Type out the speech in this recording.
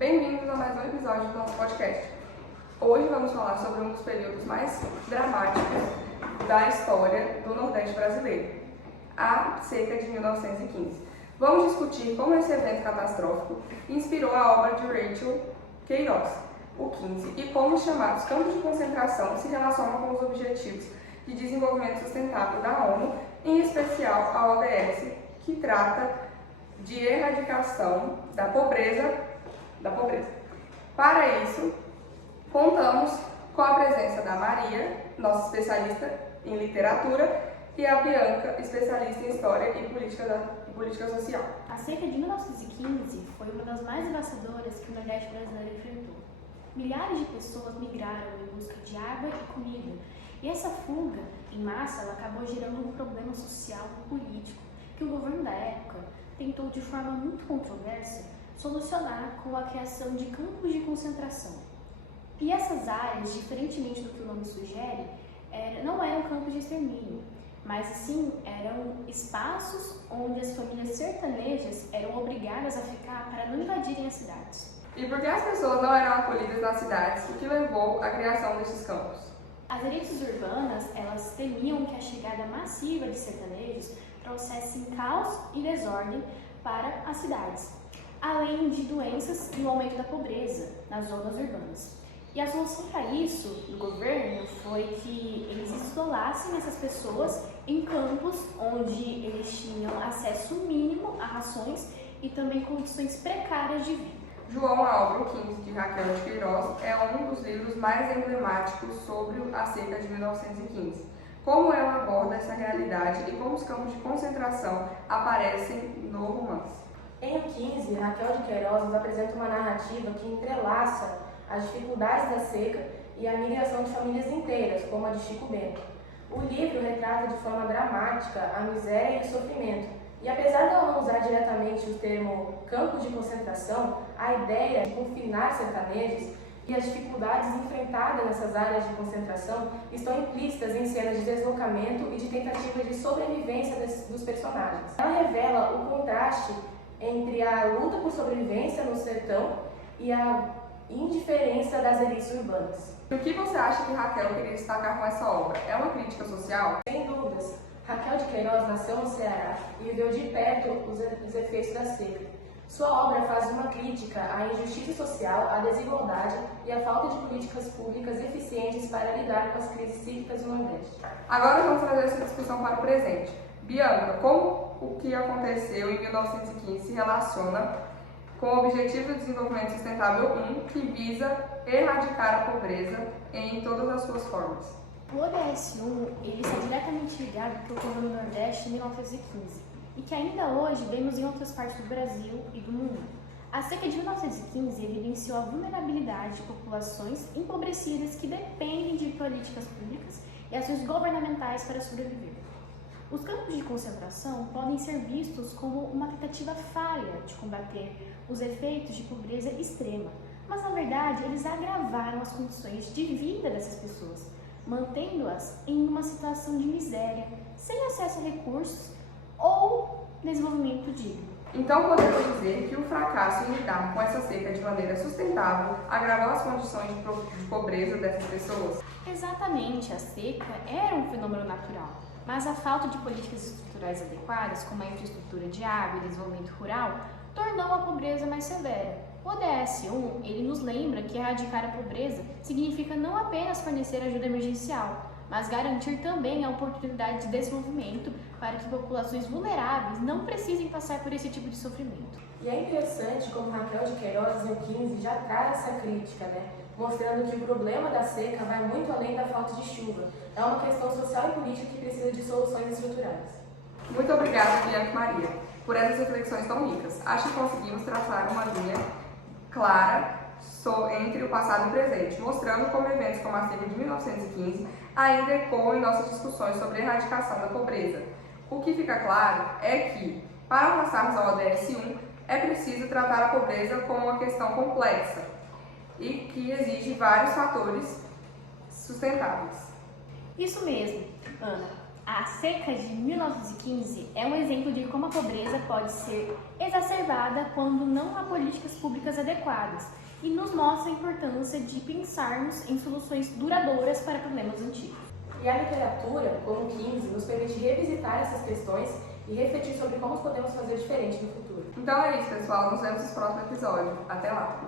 Bem-vindos a mais um episódio do nosso podcast. Hoje vamos falar sobre um dos períodos mais dramáticos da história do Nordeste brasileiro, a seca de 1915. Vamos discutir como esse evento catastrófico inspirou a obra de Rachel Queiroz, o 15, e como os chamados campos de concentração se relacionam com os Objetivos de Desenvolvimento Sustentável da ONU, em especial a ODS, que trata de erradicação da pobreza. Para isso, contamos com a presença da Maria, nossa especialista em literatura, e a Bianca, especialista em História e Política Social. A seca de 1915 foi uma das mais devastadoras que o Nordeste brasileiro enfrentou. Milhares de pessoas migraram em busca de água e comida, e essa fuga em massa ela acabou gerando um problema social e político que o governo da época tentou, de forma muito controversa, solucionar com a criação de campos de concentração. E essas áreas, diferentemente do que o nome sugere, não eram campos de extermínio, mas sim eram espaços onde as famílias sertanejas eram obrigadas a ficar para não invadirem as cidades. E por que as pessoas não eram acolhidas nas cidades, o que levou à criação desses campos? As elites urbanas, elas temiam que a chegada massiva de sertanejos trouxessem caos e desordem para as cidades, além de doenças e o aumento da pobreza nas zonas urbanas. E a solução para isso do governo foi que eles isolassem essas pessoas em campos onde eles tinham acesso mínimo a rações e também condições precárias de vida. João Álvaro 15, de Raquel de Queiroz, é um dos livros mais emblemáticos sobre a seca de 1915. Como ela aborda essa realidade e como os campos de concentração aparecem no romance. Em O 15, Raquel de Queiroz nos apresenta uma narrativa que entrelaça as dificuldades da seca e a migração de famílias inteiras, como a de Chico Bento. O livro retrata de forma dramática a miséria e o sofrimento, e apesar de ela não usar diretamente o termo campo de concentração, a ideia de confinar sertanejos e as dificuldades enfrentadas nessas áreas de concentração estão implícitas em cenas de deslocamento e de tentativa de sobrevivência dos personagens. Ela revela o contraste entre a luta por sobrevivência no sertão e a indiferença das elites urbanas. E o que você acha que Raquel queria destacar com essa obra? É uma crítica social? Sem dúvidas, Raquel de Queiroz nasceu no Ceará e viveu de perto os efeitos da seca. Sua obra faz uma crítica à injustiça social, à desigualdade e à falta de políticas públicas eficientes para lidar com as crises cíclicas do Nordeste. Agora vamos trazer essa discussão para o presente. Bianca, como o que aconteceu em 1915 se relaciona com o Objetivo de Desenvolvimento Sustentável 1, que visa erradicar a pobreza em todas as suas formas? O ODS-1 ele está diretamente ligado ao que ocorreu no Nordeste em 1915 e que ainda hoje vemos em outras partes do Brasil e do mundo. A seca de 1915 evidenciou a vulnerabilidade de populações empobrecidas que dependem de políticas públicas e ações governamentais para sobreviver. Os campos de concentração podem ser vistos como uma tentativa falha de combater os efeitos de pobreza extrema, mas na verdade eles agravaram as condições de vida dessas pessoas, mantendo-as em uma situação de miséria, sem acesso a recursos ou desenvolvimento digno. Então podemos dizer que o fracasso em lidar com essa seca de maneira sustentável agravou as condições de pobreza dessas pessoas? Exatamente, a seca era um fenômeno natural, mas a falta de políticas estruturais adequadas, como a infraestrutura de água e desenvolvimento rural, tornou a pobreza mais severa. O ODS-1 ele nos lembra que erradicar a pobreza significa não apenas fornecer ajuda emergencial, mas garantir também a oportunidade de desenvolvimento para que populações vulneráveis não precisem passar por esse tipo de sofrimento. E é interessante como Raquel de Queiroz, em 15, já traz essa crítica, mostrando que o problema da seca vai muito além da falta de chuva. É uma questão social e política que precisa de soluções estruturais. Muito obrigada, Bianca e Maria, por essas reflexões tão ricas. Acho que conseguimos traçar uma linha clara entre o passado e o presente, mostrando como eventos como a seca de 1915 ainda ecoam em nossas discussões sobre a erradicação da pobreza. O que fica claro é que, para alcançarmos a ODS-1, é preciso tratar a pobreza como uma questão complexa e que exige vários fatores sustentáveis. Isso mesmo, Ana. A seca de 1915 é um exemplo de como a pobreza pode ser exacerbada quando não há políticas públicas adequadas e nos mostra a importância de pensarmos em soluções duradouras para problemas antigos. E a literatura, como 15, nos permite revisitar essas questões e refletir sobre como podemos fazer diferente no futuro. Então é isso, pessoal. Nos vemos no próximo episódio. Até lá!